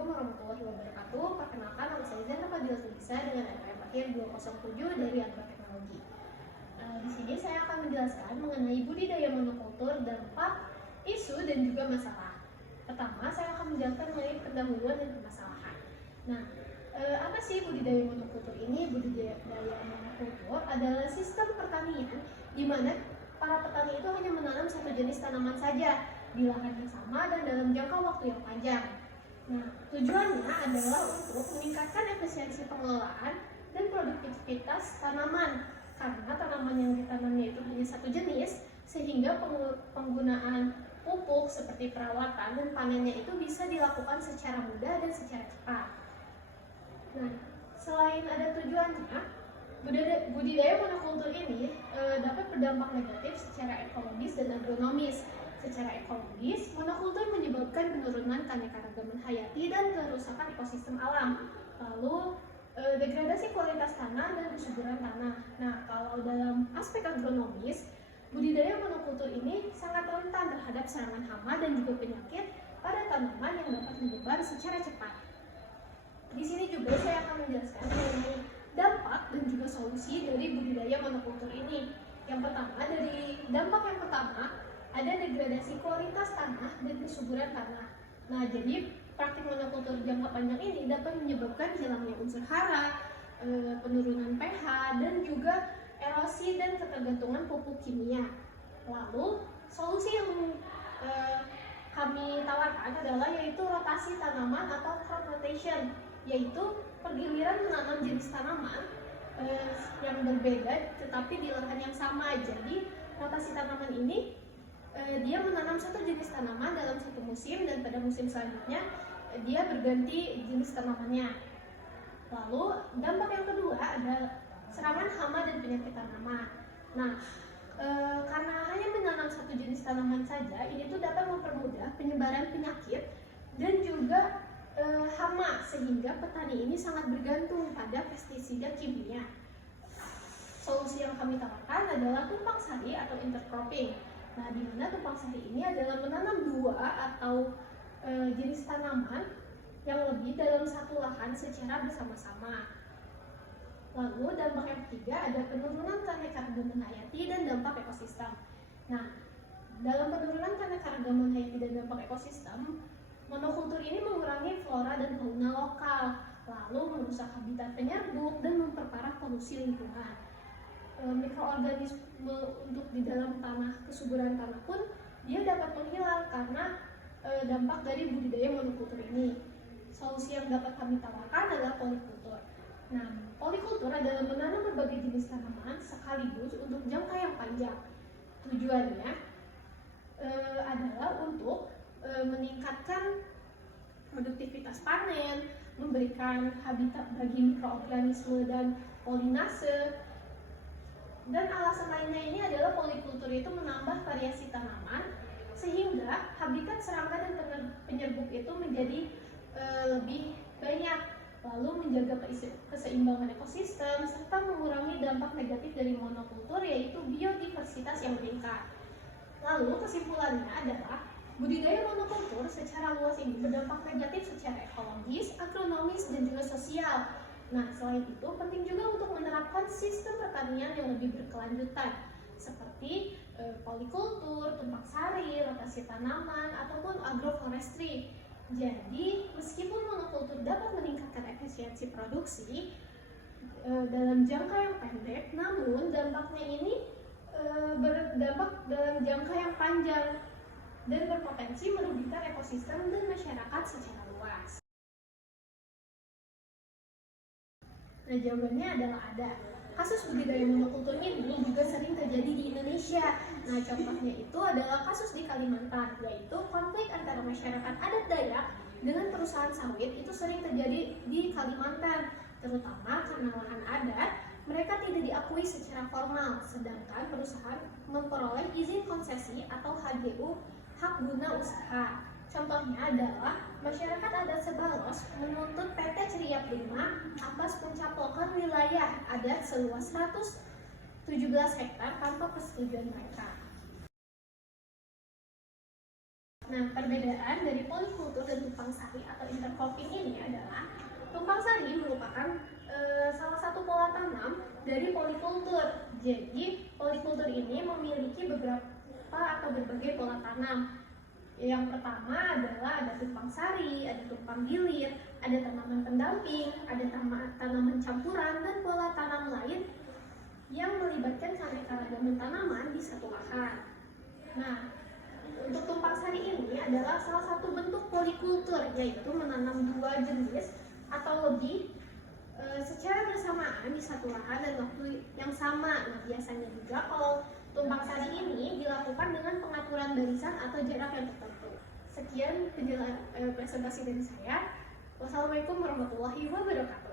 Assalamualaikum warahmatullahi wabarakatuh. Perkenalkan, nama saya Zana Fadila Tunisa dengan NPM akhir 207 dari Agroteknologi. Di sini saya akan menjelaskan mengenai budidaya monokultur, dampak, isu, dan juga masalah. Pertama, saya akan menjelaskan mengenai pendahuluan dan permasalahan. Nah, apa sih budidaya monokultur ini? Budidaya monokultur adalah sistem pertanian di mana para petani itu hanya menanam satu jenis tanaman saja di lahan yang sama dan dalam jangka waktu yang panjang. Nah, tujuannya adalah untuk meningkatkan efisiensi pengelolaan dan produktivitas tanaman. Karena tanaman yang ditanamnya itu hanya satu jenis, sehingga penggunaan pupuk seperti perawatan dan panennya itu bisa dilakukan secara mudah dan secara cepat. Nah, selain ada tujuannya, budidaya monokultur ini dapat berdampak negatif secara ekologis dan agronomis. Secara ekologis, monokultur menyebabkan penurunan keanekaragaman hayati dan kerusakan ekosistem alam. Lalu, degradasi kualitas tanah dan kesuburan tanah. Nah, kalau dalam aspek agronomis, budidaya monokultur ini sangat rentan terhadap serangan hama dan juga penyakit pada tanaman yang dapat menyebar secara cepat. Di sini juga saya akan menjelaskan mengenai dampak dan juga solusi dari budidaya monokultur ini. Yang pertama, dari dampak yang pertama, ada degradasi kualitas tanah dan kesuburan tanah. Nah, jadi praktik monokultur jangka panjang ini dapat menyebabkan hilangnya unsur hara, penurunan pH, dan juga erosi dan ketergantungan pupuk kimia. Lalu, solusi yang kami tawarkan adalah yaitu rotasi tanaman atau crop rotation, yaitu pergiliran menanam jenis tanaman yang berbeda tetapi di lahan yang sama. Jadi, rotasi tanaman ini dia menanam satu jenis tanaman dalam satu musim dan pada musim selanjutnya dia berganti jenis tanamannya. Lalu dampak yang kedua ada serangan hama dan penyakit tanaman. Nah, karena hanya menanam satu jenis tanaman saja, ini tuh dapat mempermudah penyebaran penyakit dan juga hama, sehingga petani ini sangat bergantung pada pestisida kimia. Solusi yang kami tawarkan adalah tumpang sari atau intercropping. Nah, di mana tumpang sari ini adalah menanam dua atau jenis tanaman yang lebih dalam satu lahan secara bersama-sama. Lalu dampak yang ketiga ada penurunan keanekaragaman hayati dan dampak ekosistem. Nah, dalam penurunan keanekaragaman hayati dan dampak ekosistem, monokultur ini mengurangi flora dan fauna lokal, lalu merusak habitat penyerbuk dan memperparah polusi lingkungan. Mikroorganisme untuk di dalam tanah, kesuburan tanah pun dia dapat menghilang karena dampak dari budidaya monokultur ini. Solusi yang dapat kami tawarkan adalah polikultur. Nah, polikultur adalah menanam berbagai jenis tanaman sekaligus untuk jangka yang panjang. Tujuannya adalah untuk meningkatkan produktivitas panen, memberikan habitat bagi mikroorganisme dan polinase. Dan alasan lainnya ini adalah polikultur itu menambah variasi tanaman sehingga habitat serangga dan penyerbuk itu menjadi lebih banyak, lalu menjaga keseimbangan ekosistem serta mengurangi dampak negatif dari monokultur yaitu biodiversitas yang meningkat. Lalu kesimpulannya adalah budidaya monokultur secara luas ini berdampak negatif secara ekologis, agronomis, dan juga sosial. Nah, selain itu penting juga untuk menerapkan sistem pertanian yang lebih berkelanjutan seperti polikultur, tumpang sari, rotasi tanaman, ataupun agroforestry. Jadi, meskipun monokultur dapat meningkatkan efisiensi produksi dalam jangka yang pendek, namun dampaknya ini berdampak dalam jangka yang panjang dan berpotensi merugikan ekosistem dan masyarakat secara luas. Nah, jawabannya adalah ada. Kasus budidaya monokultur ini juga sering terjadi di Indonesia. Nah, contohnya itu adalah kasus di Kalimantan, yaitu konflik antara masyarakat adat Dayak dengan perusahaan sawit itu sering terjadi di Kalimantan, terutama karena lahan adat mereka tidak diakui secara formal, sedangkan perusahaan memperoleh izin konsesi atau HGU, hak guna usaha. Contohnya adalah masyarakat adat Sebalos menuntut PT Ceriap 5 atas pencaplokan wilayah adat seluas 117 hektar tanpa persetujuan mereka. Nah, perbedaan dari polikultur dan tumpang sari atau intercropping ini adalah tumpang sari merupakan salah satu pola tanam dari polikultur. Jadi, polikultur ini memiliki beberapa atau berbagai pola tanam. Yang pertama adalah ada tumpang sari, ada tumpang gilir, ada tanaman pendamping, ada tanaman campuran, dan pola tanam lain yang melibatkan keanekaragaman tanaman di satu lahan. Nah, untuk tumpang sari ini adalah salah satu bentuk polikultur, yaitu menanam dua jenis atau lebih secara bersamaan di satu lahan dan waktu yang sama. Nah, biasanya juga kalau tumpang sari ini dilakukan dengan pengaturan barisan atau jarak yang tertentu. Sekian presentasi dari saya. Wassalamualaikum warahmatullahi wabarakatuh.